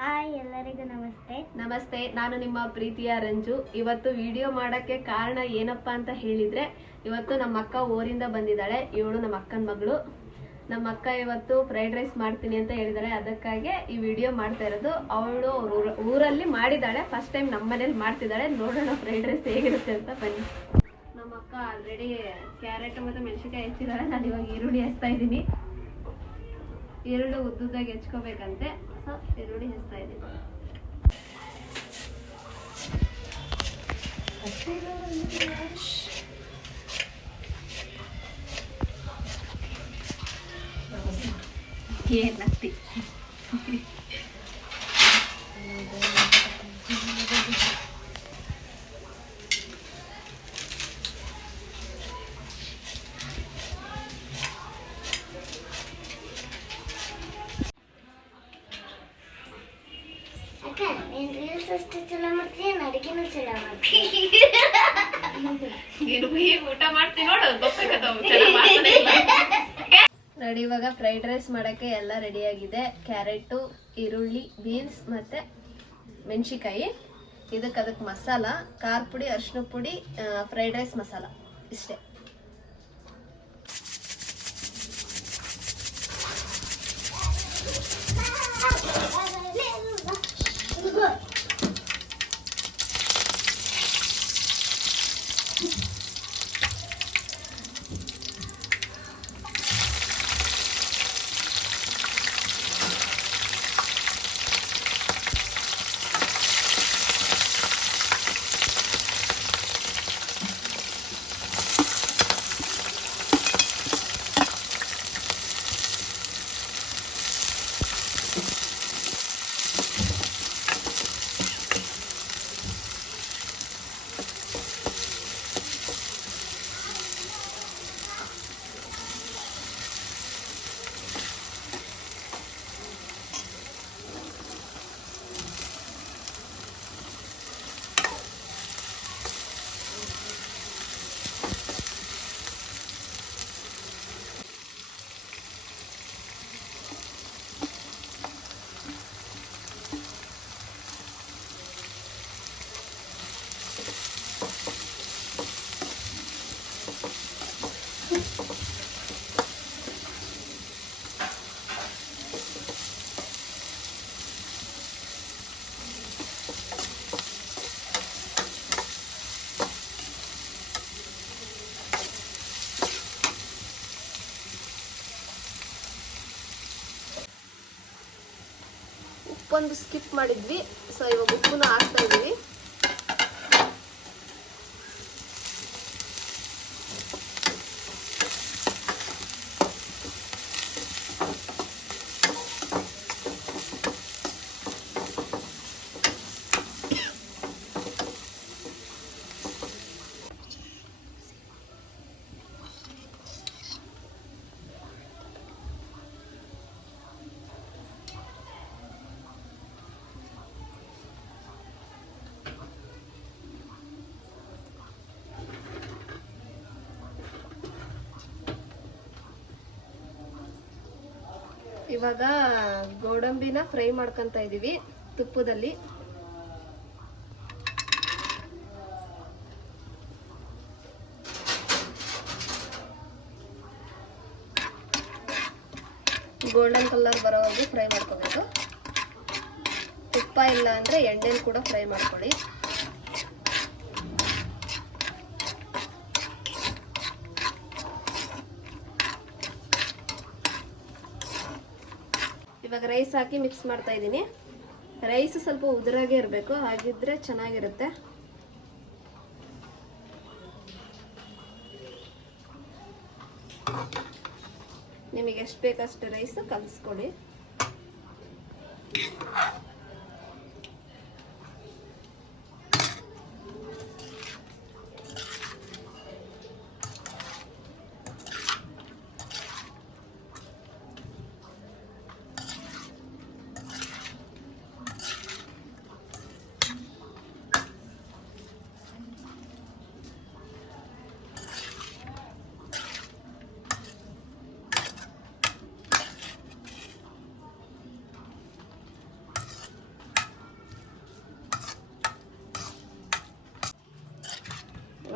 Hi ಎಲ್ಲರಿಗೂ ನಮಸ್ತೆ. ನಮಸ್ತೆ, ನಾನು ನಿಮ್ಮ ಪ್ರೀತಿಯ ರಂಜು. ಇವತ್ತು ವಿಡಿಯೋ ಮಾಡಕ್ಕೆ ಕಾರಣ ಏನಪ್ಪಾ ಅಂತ ಹೇಳಿದ್ರೆ, ಇವತ್ತು ನಮ್ಮ ಅಕ್ಕ ಊರಿಂದ ಬಂದಿದ್ದಾಳೆ. ಇವಳು ನಮ್ಮ ಅಕ್ಕನ ಮಗಳು. ನಮ್ಮ ಅಕ್ಕ ಇವತ್ತು ಫ್ರೈಡ್ ರೈಸ್ ಮಾಡ್ತೀನಿ ಅಂತ ಹೇಳಿದಾಳೆ. ಅದಕ್ಕಾಗಿ ಈ ವಿಡಿಯೋ ಮಾಡ್ತಾ ಇರೋದು. ಅವಳು ಊರಲ್ಲಿ ಮಾಡಿದಾಳೆ, ಫಸ್ಟ್ ಟೈಮ್ ನಮ್ಮ ಮನೇಲಿ ಮಾಡ್ತಿದ್ದಾಳೆ. ನೋಡೋಣ ಫ್ರೈಡ್ ರೈಸ್ ಹೇಗಿರುತ್ತೆ ಅಂತ. ಬನ್ನಿ. ನಮ್ಮ ಅಕ್ಕ ಆಲ್ರೆಡಿ ಕ್ಯಾರೆಟ್ ಮತ್ತೆ ಮೆಣಸಿನಕಾಯಿ ಹೆಚ್ಚಿದಾಳೆ. ನಾನು ಇವಾಗ ಈರುಳ್ಳಿ ಹಚ್ತಾ ಇದ್ದೀನಿ. ಈರುಳ್ಳಿ ಉದ್ದುದ್ದಾಗಿ ಹೆಚ್ಕೋಬೇಕಂತೆ. ಸೊ ಈರುಳ್ಳಿ ಹಚ್ತಾ ಇದ್ದೀನಿ. ಏನತ್ತಿ ಊಟ ಮಾಡ್ತೀನಿ ನೋಡು. ರೆಡಿ. ಇವಾಗ ಫ್ರೈಡ್ ರೈಸ್ ಮಾಡಕ್ಕೆ ಎಲ್ಲ ರೆಡಿ ಆಗಿದೆ. ಕ್ಯಾರೆಟು, ಈರುಳ್ಳಿ, ಬೀನ್ಸ್ ಮತ್ತೆ ಮೆಣಸಿಕಾಯಿ. ಅದಕ್ಕೆ ಮಸಾಲ, ಖಾರ ಪುಡಿ, ಅರಿಶಿನ ಪುಡಿ, ಫ್ರೈಡ್ ರೈಸ್ ಮಸಾಲ ಇಷ್ಟೇ. ಉಪ್ಪೊಂದು ಸ್ಕಿಪ್ ಮಾಡಿದ್ವಿ. ಸೊ ಇವಾಗ ಉಪ್ಪನ್ನ ಹಾಕ್ತಾ ಇದೀವಿ. ಇವಾಗ ಗೋಡಂಬಿನ ಫ್ರೈ ಮಾಡ್ಕೊಂತ ಇದೀವಿ ತುಪ್ಪದಲ್ಲಿ. ಗೋಲ್ಡನ್ ಕಲರ್ ಬರೋವರೆಗೂ ಫ್ರೈ ಮಾಡ್ಕೋಬೇಕು. ತುಪ್ಪ ಇಲ್ಲ ಅಂದ್ರೆ ಎಣ್ಣೆಲಿ ಕೂಡ ಫ್ರೈ ಮಾಡ್ಕೊಳ್ಳಿ. ಇವಾಗ ರೈಸ್ ಹಾಕಿ ಮಿಕ್ಸ್ ಮಾಡ್ತಾ ಇದ್ದೀನಿ. ರೈಸ್ ಸ್ವಲ್ಪ ಉದುರಾಗೆ ಇರಬೇಕು, ಹಾಗಿದ್ರೆ ಚೆನ್ನಾಗಿರುತ್ತೆ. ನಿಮಗೆ ಎಷ್ಟು ಬೇಕಷ್ಟು ರೈಸ್ ಕಲಿಸ್ಕೊಡಿ.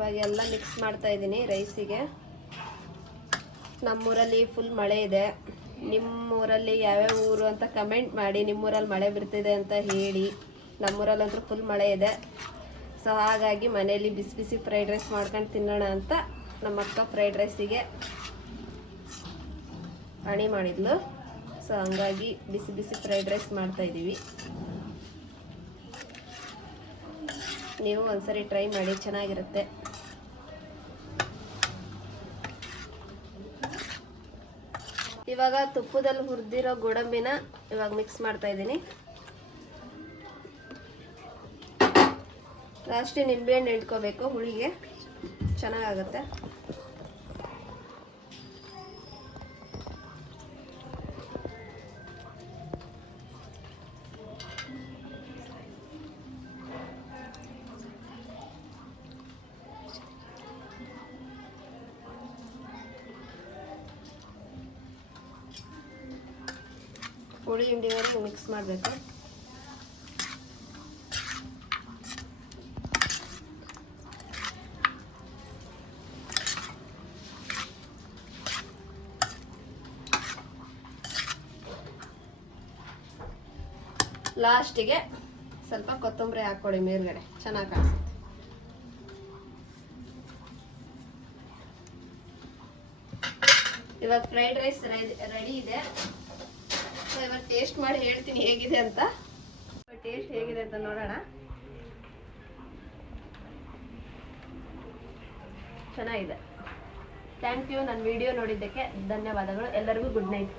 ಇವಾಗ ಎಲ್ಲ ಮಿಕ್ಸ್ ಮಾಡ್ತಾ ಇದ್ದೀನಿ ರೈಸಿಗೆ. ನಮ್ಮೂರಲ್ಲಿ ಫುಲ್ ಮಳೆ ಇದೆ. ನಿಮ್ಮೂರಲ್ಲಿ ಯಾವ್ಯಾವ ಊರು ಅಂತ ಕಮೆಂಟ್ ಮಾಡಿ. ನಿಮ್ಮೂರಲ್ಲಿ ಮಳೆ ಬರ್ತಿದೆ ಅಂತ ಹೇಳಿ. ನಮ್ಮೂರಲ್ಲಂತೂ ಫುಲ್ ಮಳೆ ಇದೆ. ಸೊ ಹಾಗಾಗಿ ಮನೆಯಲ್ಲಿ ಬಿಸಿ ಬಿಸಿ ಫ್ರೈಡ್ ರೈಸ್ ಮಾಡ್ಕೊಂಡು ತಿನ್ನೋಣ ಅಂತ ನಮ್ಮ ಅಕ್ಕ ಫ್ರೈಡ್ ರೈಸಿಗೆ ಅಣಿ ಮಾಡಿದ್ಲು. ಸೊ ಹಂಗಾಗಿ ಬಿಸಿ ಬಿಸಿ ಫ್ರೈಡ್ ರೈಸ್ ಮಾಡ್ತಾ ಇದ್ದೀವಿ. ನೀವು ಒಂದ್ಸರಿ ಟ್ರೈ ಮಾಡಿ, ಚೆನ್ನಾಗಿರುತ್ತೆ. ಇವಾಗ ತುಪ್ಪದಲ್ಲಿ ಹುರಿದಿರೋ ಗೋಡಂಬಿನ ಇವಾಗ ಮಿಕ್ಸ್ ಮಾಡ್ತಾ ಇದ್ದೀನಿ. ಲಾಸ್ಟ್ ನಿಂಬೆಹಣ್ಣು ಇಟ್ಕೋಬೇಕು, ಹುಳಿಗೆ ಚೆನ್ನಾಗಾಗುತ್ತೆ. ಹುಳಿ ಹಿಂಡಿವರೆಗೆ ಮಿಕ್ಸ್ ಮಾಡಬೇಕು. ಲಾಸ್ಟಿಗೆ ಸ್ವಲ್ಪ ಕೊತ್ತಂಬರಿ ಹಾಕೊಳ್ಳಿ ಮೇಲ್ಗಡೆ, ಚೆನ್ನಾಗಿ ಕಾಣಿಸುತ್ತೆ. ಇವಾಗ ಫ್ರೈಡ್ ರೈಸ್ ರೆಡಿ ಇದೆ. ಇವಾಗ ಟೇಸ್ಟ್ ಮಾಡಿ ಹೇಳ್ತೀನಿ ಹೇಗಿದೆ ಅಂತ. ಟೇಸ್ಟ್ ಹೇಗಿದೆ ಅಂತ ನೋಡೋಣ. ಚೆನ್ನಾಗಿದೆ. Thank you. ನನ್ನ ವಿಡಿಯೋ ನೋಡಿದ್ದಕ್ಕೆ ಧನ್ಯವಾದಗಳು. ಎಲ್ಲರಿಗೂ ಗುಡ್ ನೈಟ್.